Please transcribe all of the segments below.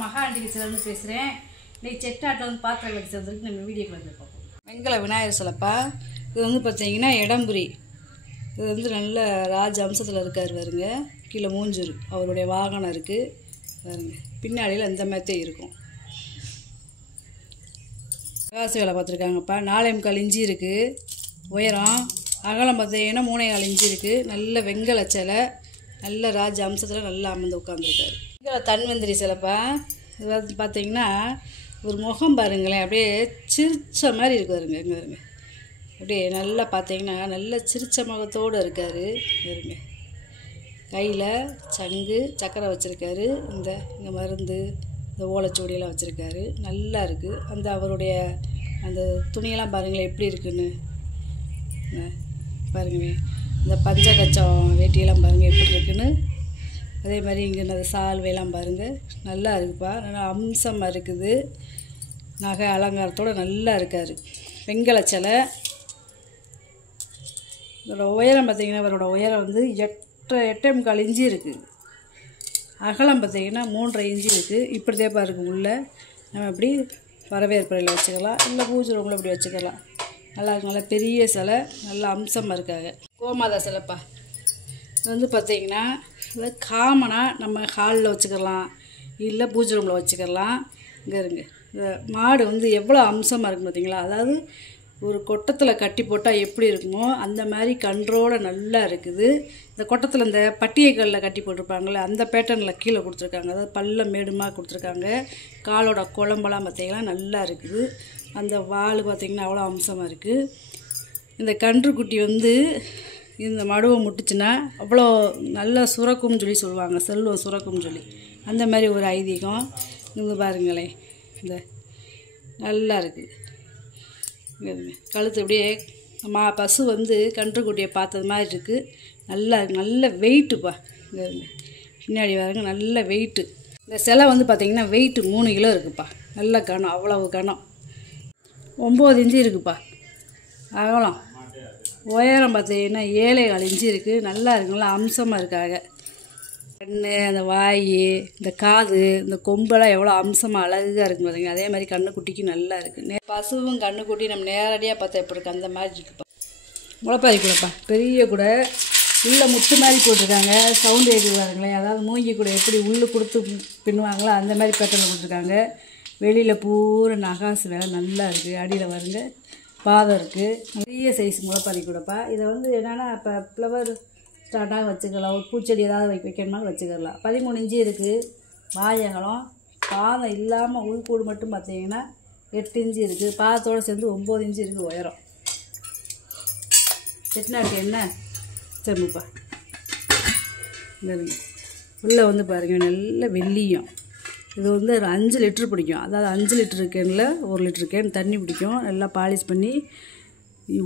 மகா ஆண்டி கிச்சன்லேருந்து பேசுகிறேன். இன்றைக்கி செட்டாட்டில் வந்து பாத்திரம் வச்சுருந்துருக்கு நம்ம வீடியோக்கு வந்து பார்ப்போம். வெங்கல விநாயகர் சிலைப்பா. இது வந்து பார்த்தீங்கன்னா இடம்புரி. இது வந்து நல்ல ராஜ அம்சத்தில் இருக்கார் பாருங்க. கீழே மூஞ்சூர் அவருடைய வாகனம் இருக்குது பாருங்க. பின்னாடியில் இந்த மாதிரி இருக்கும். காசு வேலை பார்த்துருக்காங்கப்பா. 4.25 இன்ச்சு இருக்குது உயரம். அகலம் பார்த்தீங்கன்னா 3.4 இன்ச்சு இருக்குது. நல்ல வெங்கல சிலை, நல்ல ராஜ அம்சத்தில் நல்லா அமர்ந்து உட்காந்துருக்காரு. வெங்கல தன்வந்திரி சிலைப்பா. இது வந்து பார்த்தீங்கன்னா ஒரு முகம் பாருங்களேன், அப்படியே சிரிச்ச மாதிரி இருக்குதுங்க. இங்கே இருங்க, அப்படியே நல்லா பார்த்தீங்கன்னா நல்ல சிரிச்ச முகத்தோடு இருக்கார் இருங்க. கையில் சங்கு சக்கரை வச்சுருக்காரு. இந்த மருந்து, இந்த ஓலைச்சூடியெல்லாம் வச்சுருக்காரு. நல்லா இருக்குது. அந்த அவருடைய அந்த துணியெல்லாம் பாருங்களேன் எப்படி இருக்குன்னு பாருங்களேன். இந்த பஞ்சகச்சம் வேட்டியெல்லாம் பாருங்கள் எப்படி இருக்குன்னு. அதே மாதிரி இங்கே இந்த சால்வையெல்லாம் பாருங்கள் நல்லா இருக்குப்பா. நல்லா அம்சமாக இருக்குது. நகை அலங்காரத்தோடு நல்லா இருக்கார். வெங்கல சிலை. இதோட உயரம் பார்த்திங்கன்னா இவரோட உயரம் வந்து 8.25 இன்ச்சு இருக்குது. அகலம் பார்த்திங்கன்னா 3.5 இன்ச்சு இருக்குது. இப்படி தேப்பா இருக்குது. உள்ளே நம்ம இப்படி வரவேற்பறையில் வச்சுக்கலாம், இல்லை பூஜை ரூமில் இப்படி வச்சுக்கலாம். நல்லா இருக்கு. நல்லா பெரிய சிலை, நல்லா அம்சமாக இருக்காங்க. கோமாதா சிலைப்பா. இது வந்து பார்த்திங்கன்னா இது காமனாக நம்ம ஹாலில் வச்சுக்கலாம், இல்லை பூஜை ரூமில் வச்சுக்கலாம். இங்கே இருங்க, இந்த மாடு வந்து எவ்வளோ அம்சமாக இருக்குது பார்த்திங்களா. அதாவது ஒரு கொட்டத்தில் கட்டி போட்டால் எப்படி இருக்குமோ அந்த மாதிரி கன்றோடு நல்லா இருக்குது. இந்த கொட்டத்தில் இந்த பட்டியைக்கல்லில் கட்டி போட்டிருப்பாங்களே அந்த பேட்டர்னில் கீழே கொடுத்துருக்காங்க. அதாவது பல்ல மேடுமாக கொடுத்துருக்காங்க. காலோட குழம்பெல்லாம் பார்த்திங்கன்னா நல்லா இருக்குது. அந்த வால் பார்த்திங்கன்னா அவ்வளோ அம்சமாக இருக்குது. இந்த கன்றுக்குட்டி வந்து இந்த மடுவை முட்டுச்சுன்னா அவ்வளோ நல்லா சுரக்கும்னு சொல்லி சொல்லுவாங்க, செல்வம் சுரக்கும்னு சொல்லி. அந்த மாதிரி ஒரு ஐதீகம். இங்கே பாருங்களேன், இந்த நல்லா இருக்குது. கழுத்து அப்படியே பசு வந்து கன்றுக்குட்டியை பார்த்தது மாதிரி இருக்குது. நல்லா நல்ல வெயிட்டுப்பா. இங்கே பின்னாடி பாருங்க, நல்ல வெயிட்டு. இந்த சிலை வந்து பார்த்திங்கன்னா வெயிட்டு 3 கிலோ இருக்குதுப்பா. நல்ல கனம், அவ்வளவு கனம். 9 இன்ச்சு இருக்குதுப்பா அகலம். உயரம் பார்த்தீங்கன்னா 7.4 இன்ச்சு இருக்குது. நல்லா இருக்கு, நல்லா அம்சமாக இருக்காங்க. கண், அந்த வாய், இந்த காது, இந்த கொம்பெல்லாம் எவ்வளோ அம்சமாக அழகாக இருக்குது பாருங்க. அதே மாதிரி கண்ணுக்குட்டிக்கு நல்லா இருக்குது. பசுவும் கண்ணுக்குட்டி நம்ம நேரடியாக பார்த்தா எப்படி இருக்குது அந்த மாதிரி இருக்குப்பா. முளைப்பாரி கூடப்பா, பெரிய கூட உள்ளே முட்டு மாதிரி போட்டிருக்காங்க. சவுண்டு கேட்குது பாருங்களேன். அதாவது மூங்கி கூட எப்படி உள்ளு கொடுத்து பின்னுவாங்களோ அந்த மாதிரி பேட்டர்னில் கொடுத்துருக்காங்க. வெளியில் பூரா நகாசு வேலை நல்லா இருக்குது. அடியில் வருங்க பாதம் இருக்குது. நிறைய சைஸ் முளைப்பாரி கூடப்பா. இதை வந்து என்னென்னா இப்போ ஃப்ளவர் ஸ்டார்ட்டாக வச்சுக்கலாம், ஒரு பூச்செடி ஏதாவது வைக்கணுமாலும் வச்சுக்கலாம். 13 இன்ச்சு இருக்குது வாயகலம். பாதம் இல்லாமல் உள்கூடு மட்டும் பார்த்தீங்கன்னா 8 இன்ச்சு இருக்குது. பாதத்தோடு சேர்ந்து 9 இன்ச்சு இருக்குது உயரம். செட்டிநாட்டு என்ன செம்புப்பா. உள்ளே வந்து பாருங்கள் நல்ல வெள்ளியும். இது வந்து ஒரு 5 லிட்டரு பிடிக்கும். அதாவது 5 லிட்டரு கேனில் 1 லிட்டரு கேன் தண்ணி பிடிக்கும். நல்லா பாலிஷ் பண்ணி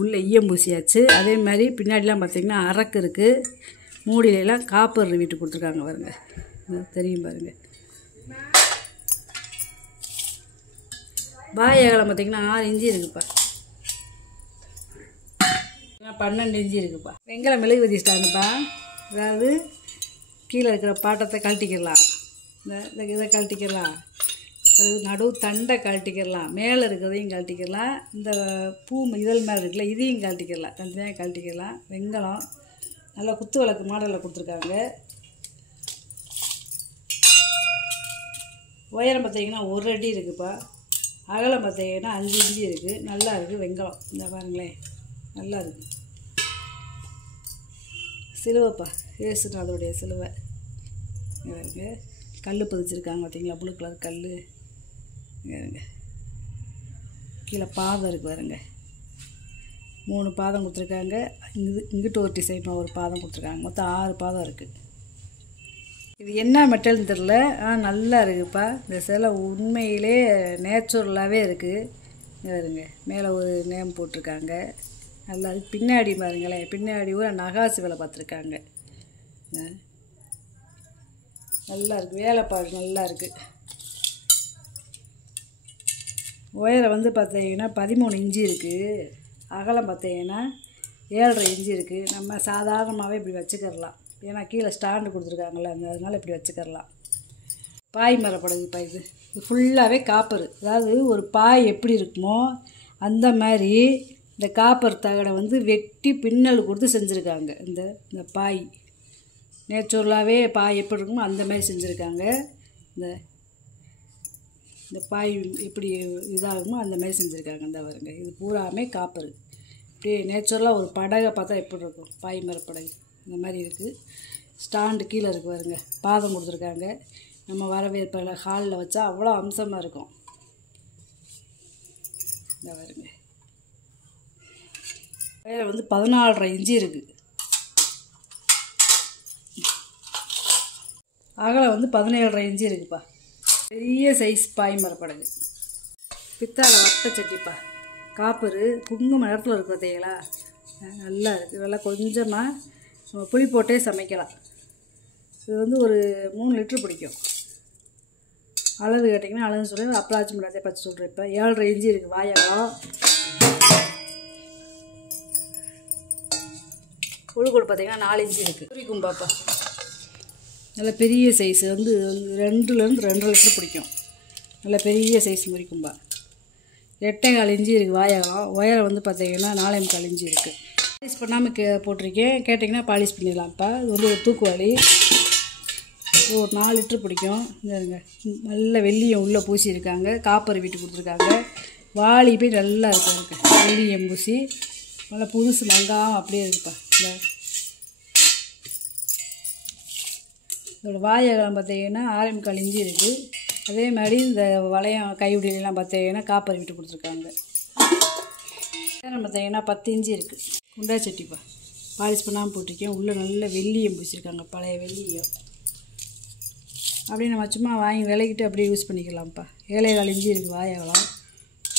உள்ளே ஈயம் பூசியாச்சு. அதே மாதிரி பின்னாடிலாம் பார்த்திங்கன்னா அரக்கு இருக்குது. மூடியிலலாம் காப்பர் வீட்டு கொடுத்துருக்காங்க பாருங்க, தெரியும் பாருங்கள். பாய் அகலம் பார்த்திங்கன்னா 6 இன்ச்சு இருக்குதுப்பா. 12 இன்ச்சு இருக்குதுப்பா. வெங்கல மெழுகுவதி ஸ்டாண்டுப்பா. அதாவது கீழே இருக்கிற பாட்டத்தை கழட்டிக்கிடலாம், இந்த இதை கழட்டிக்கிடலாம், அது நடுவு தண்டை கழட்டிக்கிடலாம், மேலே இருக்கிறதையும் கழட்டிக்கிடலாம், இந்த பூ இதழ் மேலே இருக்குல்ல இதையும் கழட்டிக்கிடலாம், தனியாக கழட்டிக்கிடலாம். வெங்கலம் நல்லா குத்து விளக்கு மாடலில் கொடுத்துருக்காங்க. உயரம் பார்த்திங்கன்னா 1 அடி இருக்குதுப்பா. அகலம் பார்த்திங்கன்னா 5 இன்ச்சு இருக்குது. நல்லா இருக்குது வெங்கலம். இந்த பாருங்களேன் நல்லா இருக்குது. சிலுவைப்பா, ஏசுநாதோடைய சிலுவை. இங்கே கல் பதிச்சிருக்காங்க பார்த்திங்களா, ப்ளூ கலர் கல். இங்கே கீழே பாதம் இருக்குது பாருங்க. 3 பாதம் கொடுத்துருக்காங்க. இங்கிட்டு ஒரு டிசைன் ஒரு பாதம் கொடுத்துருக்காங்க. மொத்தம் 6 பாதம் இருக்குது. இது என்ன மெட்டல்னு தெரில, நல்லா இருக்குதுப்பா. இந்த சிலை உண்மையிலே நேச்சுரலாகவே இருக்குது. இருங்க மேலே ஒரு நேம் போட்டிருக்காங்க. நல்லா இருக்குது. பின்னாடி பாருங்களேன், பின்னாடி ஒரு நகாசு வேலை பார்த்துருக்காங்க. நல்லா இருக்குது, வேலைப்பாடு நல்லா இருக்குது. உயரம் வந்து பார்த்தீங்கன்னா 13 இன்ச்சு இருக்குது. அகலம் பார்த்தீங்கன்னா 7.5 இன்ச்சு இருக்குது. நம்ம சாதாரணமாகவே இப்படி வச்சுக்கிடலாம். ஏன்னா கீழே ஸ்டாண்டு கொடுத்துருக்காங்களே, அதனால் இப்படி வச்சுக்கிடலாம். பாய் மரப்படகுப்பா இது ஃபுல்லாகவே காப்பர். அதாவது ஒரு பாய் எப்படி இருக்குமோ அந்த மாதிரி இந்த காப்பர் தகடை வந்து வெட்டி பின்னல் கொடுத்து செஞ்சுருக்காங்க. இந்த பாய் நேச்சுரலாகவே பாய் எப்படி இருக்குமோ அந்த மாதிரி செஞ்சுருக்காங்க. இந்த பாய் எப்படி இதாகுமோ அந்த மாதிரி செஞ்சுருக்காங்க. இந்த பாருங்க, இது பூராமே காப்பர். இப்படியே நேச்சுரலாக ஒரு படகை பார்த்தா எப்படி இருக்கும், பாய் மரப்படகு இந்த மாதிரி இருக்குது. ஸ்டாண்டு கீழே இருக்கு பாருங்க, பாதம் கொடுத்துருக்காங்க. நம்ம வரவேற்பில் ஹாலில் வச்சா அவ்வளோ அம்சமாக இருக்கும். இந்த பாருங்க, வேறு வந்து 14.5 இன்ச்சு இருக்குது. அகலம் வந்து 17.5 இன்ச்சு இருக்குப்பா. பெரிய சைஸ் பாய் மரப்படகு. பித்தாளை வட்ட சட்டிப்பா, காப்பரு குங்கும நேரத்தில் இருக்குது பார்த்தீங்களா, நல்லா இருக்குது. நல்லா கொஞ்சமாக நம்ம புளி போட்டே சமைக்கலாம். இது வந்து ஒரு 3 லிட்ரு பிடிக்கும். அளவு கேட்டிங்கன்னா அளவு சொல்கிறேன், அப்ராச்சி முன்னாடியே பச்சை சொல்கிறேன். இப்போ 7.5 இன்ச்சு இருக்குது வாயகம். உள்கூடு பார்த்திங்கன்னா 4 இன்ச்சு இருக்குது. குறிக்கும்பாப்பா நல்ல பெரிய சைஸு வந்து 2லேருந்து 2.5 லிட்ரு பிடிக்கும். நல்ல பெரிய சைஸ் முறிக்கும்பா. 8.25 இன்ச்சு இருக்குது வாயகம். உயரம் வந்து பார்த்திங்கன்னா 4.25 இன்ச்சு இருக்குது. பாலிஷ் பண்ணாமல் போட்டிருக்கேன், கேட்டிங்கன்னா பாலிஷ் பண்ணிடலாம்ப்பா. இது வந்து ஒரு தூக்குவாளி. ஒரு 4 லிட்ரு பிடிக்கும். இங்க நல்ல வெள்ளியம் உள்ளே பூசியிருக்காங்க. காப்பர் வீட்டு கொடுத்துருக்காங்க. வாளி போய் நல்லா இருக்கும். எனக்கு வெள்ளியம் பூசி நல்லா புதுசு மங்காமல் அப்படியே இருக்குப்பா. இதோட வாயகம் பார்த்தீங்கன்னா 6.25 இன்ச்சு இருக்குது. அதே மாதிரி இந்த வளையம் கைவிடியெல்லாம் பார்த்தீங்கன்னா காப்பர் வீட்டு கொடுத்துருக்காங்க. நேரம் பார்த்தீங்கன்னா 10 இன்ச்சு இருக்குது. குண்டா சட்டிப்பா, பாலிஷ் பண்ணாமல் போட்டிருக்கேன். உள்ளே நல்ல வெள்ளியம் பூசியிருக்காங்க, பழைய வெள்ளியம். அப்படியே நம்ம சும்மா வாங்கி விலைக்கிட்டு அப்படியே யூஸ் பண்ணிக்கலாம்ப்பா. 7.25 இன்ச்சு இருக்குது வாயகம்.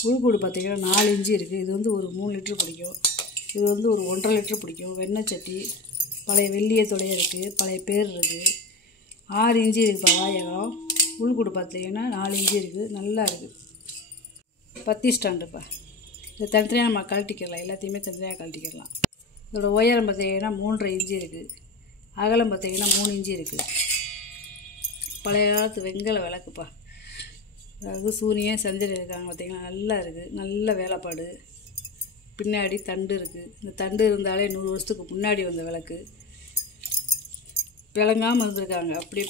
உள்கூடு பார்த்திங்கன்னா 4 இன்ச்சு இருக்குது. இது வந்து ஒரு 3 லிட்ரு பிடிக்கும். இது வந்து ஒரு 1.5 லிட்ரு பிடிக்கும். வெண்ணெய் சட்டி பழைய வெள்ளியத்தோடைய இருக்குது, பழைய பேர் இருக்குது. 6 இன்ச்சு இருக்குப்பா வாயகம். உள்கூடு பார்த்திங்கன்னா 4 இன்ச்சு இருக்குது. நல்லா இருக்குது. பத்தி ஸ்டாண்டுப்பா. இது தனித்தனியாக நம்ம கழட்டிக்கலாம், எல்லாத்தையுமே தனித்தனியாக கழட்டிக்கலாம். இதோட உயரம் பார்த்திங்கன்னா 3.5 இன்ச்சு இருக்குது. அகலம் பார்த்திங்கன்னா 3 இன்ச்சு இருக்குது. பழைய காலத்து வெங்கல விளக்குப்பா. அதாவது சூரியன் சந்திரன் இருக்காங்க பார்த்திங்கன்னா, நல்லா இருக்குது. நல்ல வேலைப்பாடு. பின்னாடி தண்டு இருக்குது. இந்த தண்டு இருந்தாலே 100 வருஷத்துக்கு முன்னாடி வந்த விளக்கு. விளங்காமல் இருந்திருக்காங்க. அப்படி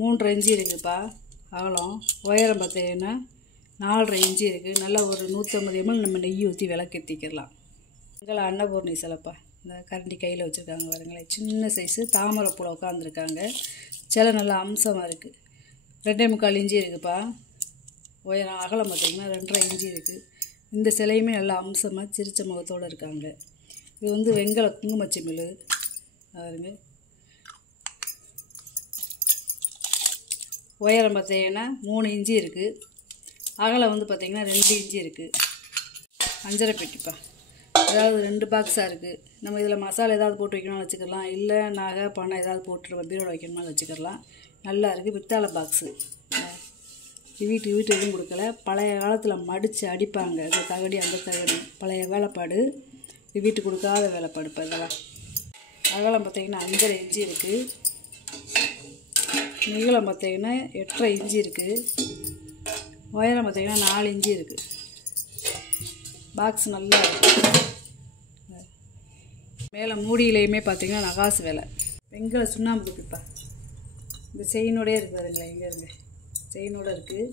3.5 இன்ச்சு இருக்குதுப்பா அகலம். உயரம் பார்த்தீங்கன்னா 4.5 இன்ச்சு இருக்குது. நல்லா ஒரு 150 ml நம்ம நெய் ஊற்றி விளக்கேற்றிக்கலாம். எங்களை அன்னபூர்ணி சிலைப்பா. இந்த கரண்டி கையில் வச்சுருக்காங்க பாருங்களேன். சின்ன சைஸு தாமரை பூவில் உட்காந்துருக்காங்க. சிலை நல்லா அம்சமாக இருக்குது. 2.25 இன்ச்சு இருக்குதுப்பா உயரம். அகலம் பார்த்திங்கன்னா 2.5 இன்ச்சு இருக்குது. இந்த சிலையுமே நல்லா அம்சமாக சிரிச்ச முகத்தோடு இருக்காங்க. இது வந்து வெங்கல குங்குமச்சிமிழ் பாருங்க. உயரம் பார்த்தீங்கன்னா 3 இன்ச்சு இருக்குது. அகலம் வந்து பார்த்திங்கன்னா 2 இன்ச்சு இருக்குது. அஞ்சரை பெட்டிப்பா. அதாவது 2 பாக்ஸாக இருக்குது. நம்ம இதில் மசாலா ஏதாவது போட்டு வைக்கணும்னு வச்சுக்கலாம், இல்லை நகை பணம் ஏதாவது போட்டு நம்ம பீரோட வைக்கணும்னு வச்சுக்கலாம். நல்லா இருக்குது. பித்தாளை பாக்ஸு. வீட்டு எதுவும் கொடுக்கல. பழைய காலத்தில் மடித்து அடிப்பாங்க, இந்த தகடி அந்த தகடி. பழைய வேலைப்பாடு, வீட்டு கொடுக்காத வேலைப்பாடு இப்போ இதெல்லாம். அகலம் பார்த்திங்கன்னா 5.5 இன்ச்சு இருக்குது. நீளம் பார்த்திங்கன்னா 8.5 இன்ச்சு இருக்குது. உயரம் பார்த்திங்கன்னா 4 இன்ச்சு இருக்குது. பாக்ஸ் நல்லா இருக்குது. மேலே மூடியிலையுமே பார்த்திங்கன்னா நகாசு வேலை. வெங்கல சுண்ணாம்பு குப்பிப்பா. இந்த செயினோடே இருக்குது பாருங்களேன். இங்கே இருங்க, செயினோடு இருக்குது.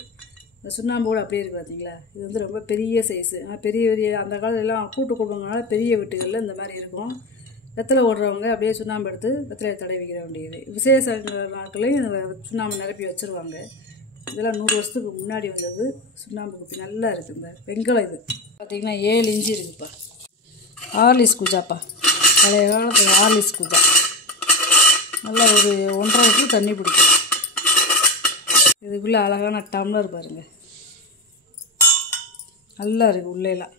இந்த சுண்ணாம்போடு அப்படியே இருக்குது பார்த்தீங்களா. இது வந்து ரொம்ப பெரிய சைஸு. ஆனால் பெரிய அந்த காலத்துலலாம் கூட்டு குடும்பங்களால பெரிய வீட்டுகளில் இந்த மாதிரி இருக்கும். வெத்தலை ஓடுறவங்க அப்படியே சுண்ணாம்பு எடுத்து வெத்தலையை தடவிக்கிற வேண்டியது. விசேஷ நாட்களையும் இந்த சுண்ணாம்பு நிரப்பி வச்சுருவாங்க. இதெல்லாம் 100 வருஷத்துக்கு முன்னாடி வந்தது சுண்ணாம்பு குப்பி. நல்லா இருக்குது. இந்த வெங்கலம் இது பார்த்திங்கன்னா 7 இன்ச்சு இருக்குதுப்பா. ஹார்லிக்ஸ் குஜாப்பா. பழைய காலத்தில் ஹார்லிக்ஸ் குஜா. நல்லா ஒரு 1.5 லிட்டர் தண்ணி பிடிக்கும். இதுக்குள்ளே அழகான டம்ளர் பாருங்கள். நல்லா இருக்குது. உள்ளேலாம்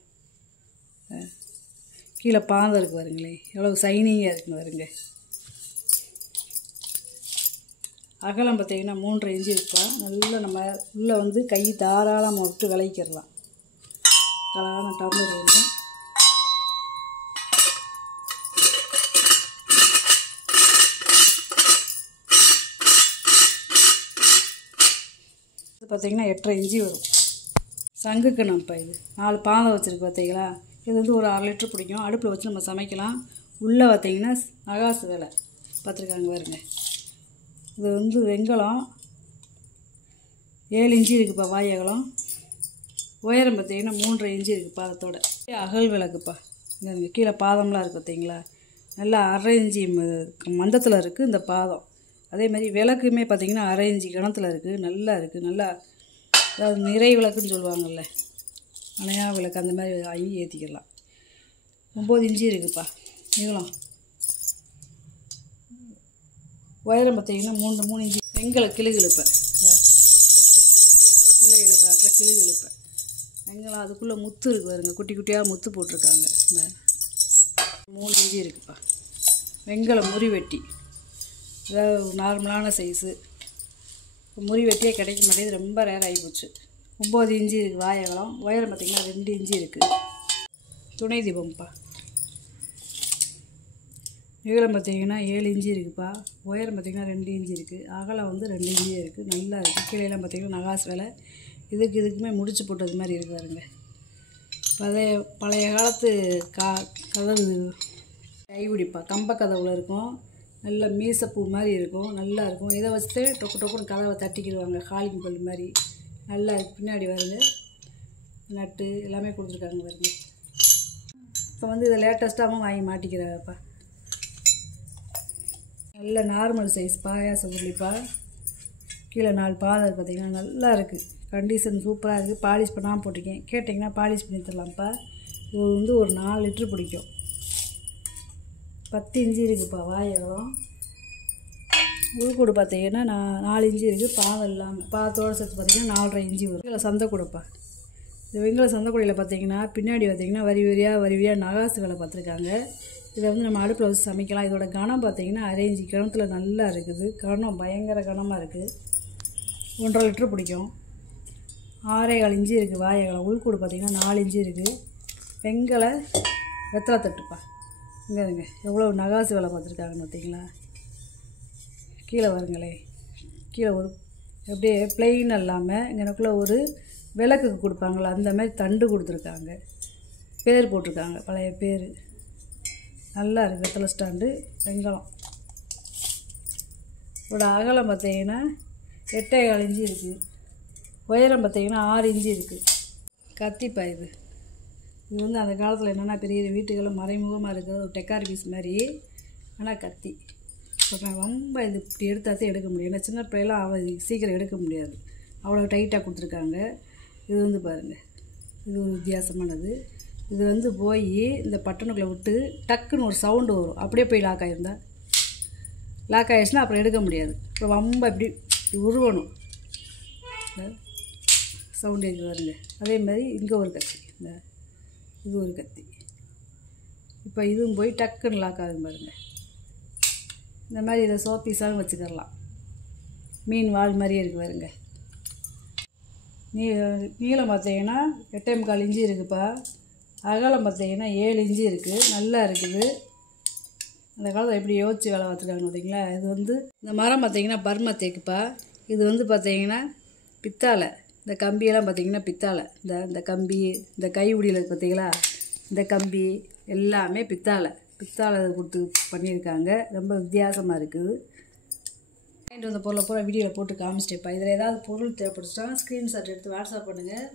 கீழே பாந்தம் இருக்குது பாருங்களேன். எவ்வளோ சைனிங்காக இருக்குன்னு பாருங்க. அகலம் பார்த்திங்கன்னா 3.5 இன்ச்சு இருக்கா. நல்லா நம்ம உள்ளே வந்து கை தாராளமாக விட்டு விளைக்கிறலாம். அழகான டம்ளர் ஒன்று. பார்த்திங்கன்னா 8.5 இன்ச்சு வரும். சங்கு கிணம்ப்பா இது 4 பாதம் வச்சுருக்கு பார்த்தீங்களா. இது வந்து ஒரு 1/2 லிட்டர் பிடிக்கும். அடுப்பில் வச்சு நம்ம சமைக்கலாம். உள்ளே பார்த்திங்கன்னா நகாசு வேலை பார்த்துருக்காங்க பாருங்க. இது வந்து வெண்கலம் 7 இன்ச்சு இருக்குப்பா. வாய் அகலம் உயரம் பார்த்திங்கன்னா 3.5 இன்ச்சு இருக்குது பாதத்தோட. அகல் விளக்குப்பா. இங்கே கீழே பாதம்லாம் இருக்குது பார்த்தீங்களா. நல்லா 1/2 இன்ச்சு மந்தத்தில் இருக்குது இந்த பாதம். அதே மாதிரி விளக்குமே பார்த்திங்கன்னா 1/2 இன்ச்சு கிணத்துல இருக்குது. நல்லா இருக்குது. நல்லா அதாவது நிறை விளக்குன்னு சொல்லுவாங்கள்ல, அணையா விளக்கு அந்த மாதிரி வாங்கி ஏற்றிக்கலாம். 9 இன்ச்சு இருக்குதுப்பா நீளம். உயரம் பார்த்திங்கன்னா 3 இன்ச்சு. வெங்கல கிளுகிழுப்பேன் பிள்ளைகளுக்காக கிளுகிழுப்பேன் வெங்கலம். அதுக்குள்ளே முத்து இருக்குது பாருங்க, குட்டி குட்டியாக முத்து போட்டிருக்காங்க. இந்த 3 இன்ச்சு இருக்குதுப்பா. வெங்கல முறிவெட்டி, அதாவது நார்மலான சைஸு. முறி வெட்டியே கிடைக்க மாட்டேங்குது, ரொம்ப ரேர் ஆகி போச்சு. 9 இன்ச்சு இருக்குது வாய் அகலம். உயரம் பார்த்திங்கன்னா 2 இன்ச்சு இருக்குது. துணை தீபம்ப்பா. நீளம் பார்த்திங்கன்னா 7 இன்ச்சு இருக்குதுப்பா. உயரம் பார்த்திங்கன்னா 2 இன்ச்சு இருக்குது. அகலம் வந்து 2 இன்ச்சு இருக்குது. நல்லா இருக்குது. கீழேலாம் பார்த்திங்கன்னா நகாசு வேலை. இதுக்குமே முடிச்சு போட்டது மாதிரி இருக்குது பாருங்க. பழைய காலத்து கதவு கைபிடிப்பா. கம்ப கதவுல இருக்கும். நல்ல மீசப்பூ மாதிரி இருக்கும். நல்லா இருக்கும். இதை வச்சுட்டு டொக்கு டொக்குன்னு கதவை தட்டிக்கிடுவாங்க, காலிங் பல் மாதிரி. நல்லா பின்னாடி வருது நட்டு எல்லாமே கொடுத்துருக்காங்க பாருங்க. இப்போ வந்து இதை லேட்டஸ்ட்டாகவும் வாங்கி மாட்டிக்கிறாப்பா. நல்ல நார்மல் சைஸ் பாயாசம் உருளிப்பா. கீழே 4 பாதம் பார்த்திங்கன்னா நல்லா இருக்குது. கண்டிஷன் சூப்பராக இருக்குது. பாலிஷ் பண்ணாமல் போட்டிருக்கேன். கேட்டிங்கன்னா பாலிஷ் பண்ணி தரலாம்ப்பா. இது வந்து ஒரு 4 லிட்ரு பிடிக்கும். 10 இன்ச்சு இருக்குதுப்பா வாய் அகலம். உள்கூடு பார்த்திங்கன்னா 4 இன்ச்சு இருக்குது. பாதம் இல்லாமல் பாதத்தோடு சேர்த்து பார்த்திங்கன்னா 4.5 இன்ச்சு வரும். இதில் சந்தைக்கூடப்பா. இந்த வெங்கல சந்தைக்கூடையில் பார்த்திங்கன்னா பின்னாடி பார்த்திங்கன்னா வரி வரியாக நகாசு வேலை பார்த்துருக்காங்க. இதை வந்து நம்ம அடுப்பில் வச்சு சமைக்கலாம். இதோட கனம் பார்த்திங்கன்னா 1/2 இன்ச்சு கிணத்துல நல்லா இருக்குது. கனம் பயங்கர கனமாக இருக்குது. 1.5 லிட்ரு பிடிக்கும். 6.25 இன்ச்சு இருக்குது வாய் அகலம். உள்கூடு பார்த்திங்கன்னா 4 இன்ச்சு இருக்குது. வெங்கல வெத்தலை தட்டுப்பா. இங்கே இருங்க எவ்வளோ நகாசு வேலை பார்த்துருக்காங்கன்னு பார்த்தீங்களா. கீழே வருங்களே, கீழே ஒரு அப்படியே பிளெயின் இல்லாமல் எனக்குள்ளே ஒரு விளக்குக்கு கொடுப்பாங்களா அந்த மாதிரி தண்டு கொடுத்துருக்காங்க. பேர் போட்டிருக்காங்க, பழைய பேர். நல்லா இருக்குது. வெத்தலை ஸ்டாண்டு வெங்கலம். இதோட அகலம் பார்த்திங்கன்னா 8.25 இன்ச்சு இருக்குது. உயரம் பார்த்திங்கன்னா 6 இன்ச்சு இருக்குது. கத்திப்பா இது. இது வந்து அந்த காலத்தில் என்னென்னா பெரிய வீட்டுக்கெல்லாம் மறைமுகமாக இருக்கிறது ஒரு டெக்கார் பீஸ் மாதிரி. ஆனால் கத்தி இப்போ நான் ரொம்ப இது இப்படி எடுத்தாச்சும் எடுக்க முடியும். ஏன்னா சின்ன பிள்ளைலாம் சீக்கிரம் எடுக்க முடியாது, அவ்வளோ டைட்டாக கொடுத்துருக்காங்க. இது வந்து பாருங்கள், இது ஒரு வித்தியாசமானது. இது வந்து போய் இந்த பட்டனுக்குள்ளே விட்டு டக்குன்னு ஒரு சவுண்டு வரும். அப்படியே போய் லாக் ஆகிருந்தா லாக் ஆகிடுச்சுன்னா அப்புறம் எடுக்க முடியாது. அப்புறம் ரொம்ப இப்படி உருவணும். சவுண்டு இருக்குது பாருங்க. அதே மாதிரி இங்கே ஒரு கத்தி, இந்த இது ஒரு கத்தி. இப்போ இதுவும் போய் டக்குன்னு லாக் ஆகும் பாருங்கள். இந்த மாதிரி இதை சோப்பீஸாகவும் வச்சுக்கலாம். மீன் வால் மாதிரியே இருக்குது பாருங்க. நீளம் பார்த்தீங்கன்னா 8.25 இன்ச்சு இருக்குதுப்பா. அகலம் பார்த்தீங்கன்னா 7 இன்ச்சு இருக்குது. நல்லா இருக்குது. அந்த காலத்தில் எப்படி யோசிச்சு வேலை பார்த்துருக்காங்க பார்த்தீங்களா. இது வந்து இந்த மரம் பார்த்தீங்கன்னா பர்மா தேக்குப்பா. இது வந்து பார்த்தீங்கன்னா பித்தாளை. இந்த கம்பியெல்லாம் பார்த்திங்கன்னா பித்தாளை. இந்த கம்பி, இந்த கை உடியில் பார்த்தீங்களா, இந்த கம்பி எல்லாமே பித்தாளை கொடுத்து பண்ணியிருக்காங்க. ரொம்ப வித்தியாசமாக இருக்குது. வாங்கிட்டு வந்த பொருளை பூரா வீடியோவில் போட்டு காமிச்சிட்டேப்பா. இதில் ஏதாவது பொருள் தேவைப்படுச்சுன்னா ஸ்க்ரீன்ஷாட் எடுத்து வாட்ஸ்அப் பண்ணுங்கள்.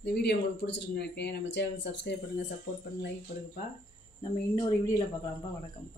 இந்த வீடியோ உங்களுக்கு பிடிச்சிருக்குன்னு நினைக்கிறேன். நம்ம சேனல் சப்ஸ்கிரைப் பண்ணுங்கள், சப்போர்ட் பண்ணுங்கள், லைக் பண்ணுங்கப்பா. நம்ம இன்னொரு வீடியோவில் பார்க்கலாம்ப்பா. வணக்கம்ப்பா.